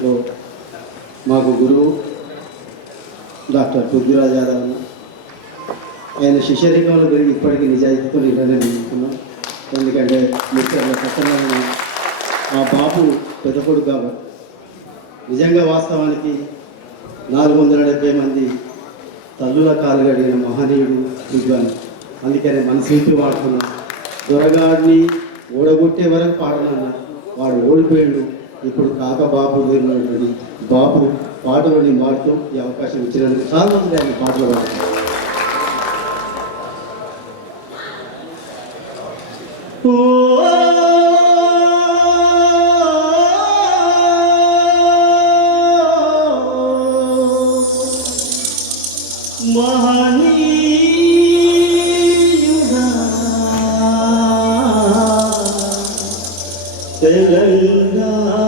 దీంట్లో మాకు గురువు డాక్టర్ పృథ్వీరాజ్ యాదవ్ అన్న. ఆయన శిష్యరికంలో పెరిగి ఇప్పటికీ నిజాయితీతో ఇలానే నిలుపుతున్నాం ఎందుకంటే మిత్రుల సత్యనారాయణ మా బాబు పెద్ద కొడుకు కాబట్టి నిజంగా వాస్తవానికి నాలుగు వందల డెబ్బై మంది తల్లుల కాలు గడిగిన మహనీయుడు విద్వాన్. అందుకనే మన శిల్పి వాడుతున్నాం దొరగాడిని ఓడగొట్టే వరకు పాడనన్నా వాడు ఓడిపోయాడు. ఇప్పుడు కాక బాబు లేనటువంటి బాబు పాటలని మాడుతూ ఈ అవకాశం ఇచ్చినందుకు చాలా మంది ఆయన పాటలు పాడుతున్నారు తెలంగాణ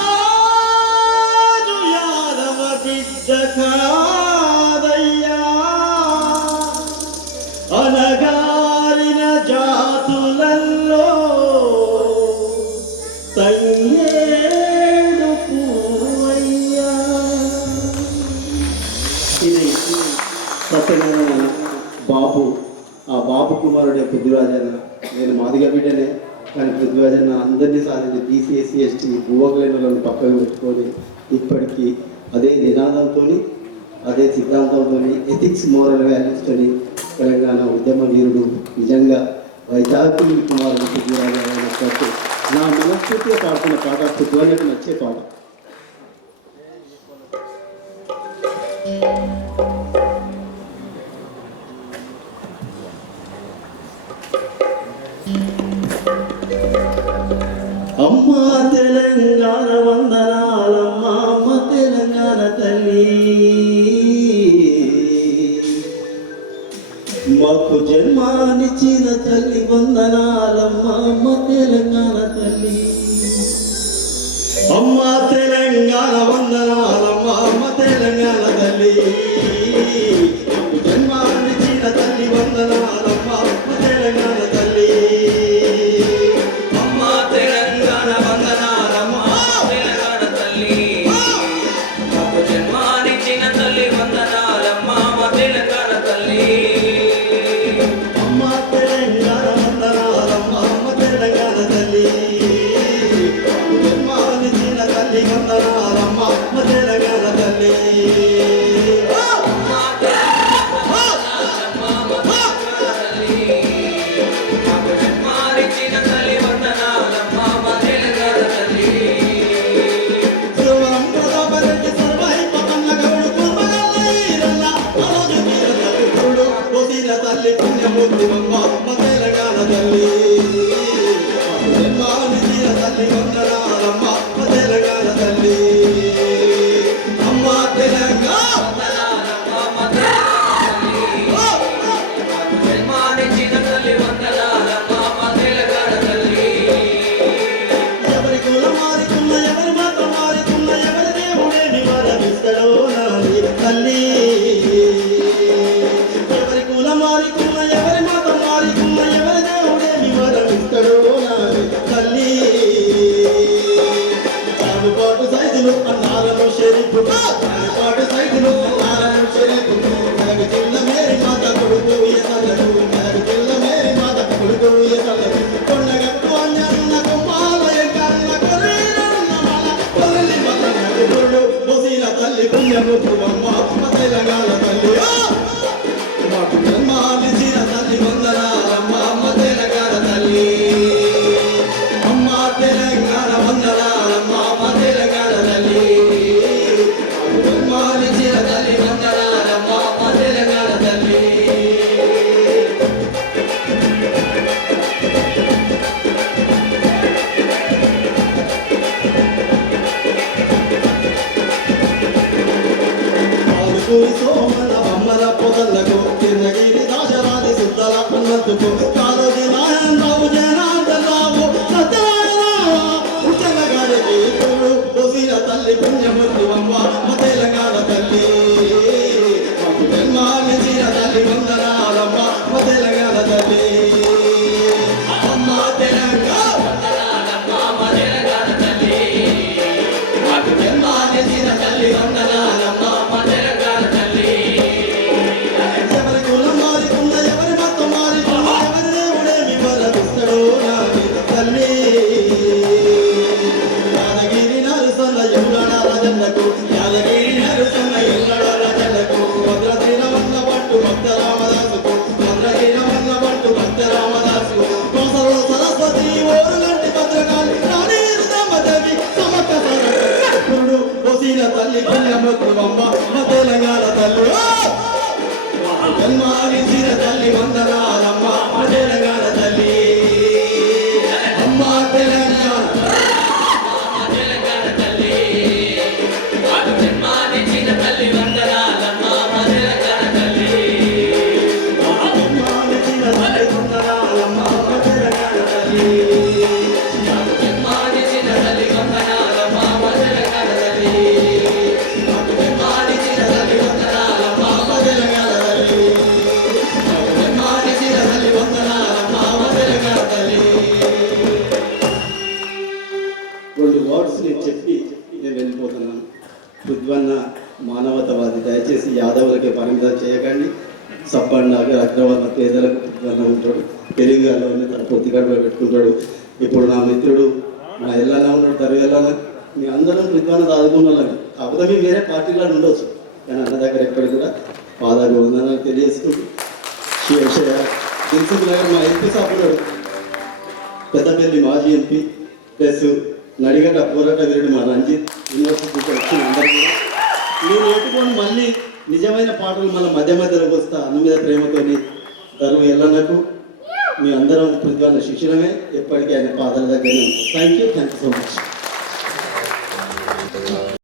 పృథ్వీరాజు యాదవ బిడ్డ కాదయ్యా అనగారిన జాతులల్లో తంగేడు పువ్వయ్యా ఇది సత్యనారాయణ బాబు. ఆ బాబు కుమారుడే పృథ్వీరాజన్న నేను మాదిగా బిడ్డనే. కానీ పృథ్వీరాజన్న అందరినీ సాధించి బీసీఎస్సీ ఎస్టీ భూవకులను పక్కకు పెట్టుకొని ఇప్పటికీ అదే నినాదంతో అదే సిద్ధాంతంతో ఎథిక్స్ మోరల్ వాల్యూస్తో తెలంగాణ ఉద్యమ వీరుడు నిజంగా వైజాగ్కి కుమారుడు పృథ్వీరాజన్న నా మనస్ఫూర్తిగా పాడుతున్న పాట పృథ్వీరాజకు నచ్చే పాట. అమ్మా తెలంగాణ వందనాలమ్మ అమ్మ తెలంగాణ తల్లి. మాకు జన్మానిచ్చిన తల్లి వందనాలమ్మ అమ్మ తెలంగాణ తల్లి. అమ్మ తెలంగాణ వంద తెలంగాణ the book. జన్మానిచ్చిన తల్లి వందనాలమ్మ అది దయచేసి యాదవులకే పరిమితం చేయకండి. సబ్బన్న అగ్రవర్ణ పేదలకు పృథ్వన్న ఉంటాడు. తెలుగులోనే తన పొత్తి పెట్టుకుంటాడు. ఇప్పుడు నా మిత్రుడు మా ఎల్లన్న ఉన్నాడు తరువు ఎల్లన్న. మీ అందరం పృథ్వన్న దాదుకున్నాం కాకపోతే మీ వేరే పార్టీలో ఉండొచ్చు. కానీ అన్న దగ్గర ఎక్కడ కూడా పాదాలు వందనాలు తెలియజేసుకుంటూ దిల్సుఖ్ నగర్ మా ఎంపీ సాపుడు పెద్దపల్లి మాజీ ఎంపీ ప్లస్ నడిగడ్డ పోరాట వీరుడు మా రంజిత్. యూనివర్సిటీకి వచ్చిన అందరూ కూడా మీరు ఒప్పుకొని మళ్ళీ నిజమైన పాటలు మన మధ్య మధ్యలోకి వస్తా అన్న మీద ప్రేమతోని దరువు ఎల్లన్నకు మీ అందరం ప్రతిభాన శిక్షణమే. ఎప్పటికీ ఆయన పాదాల దగ్గర thank you thank you so much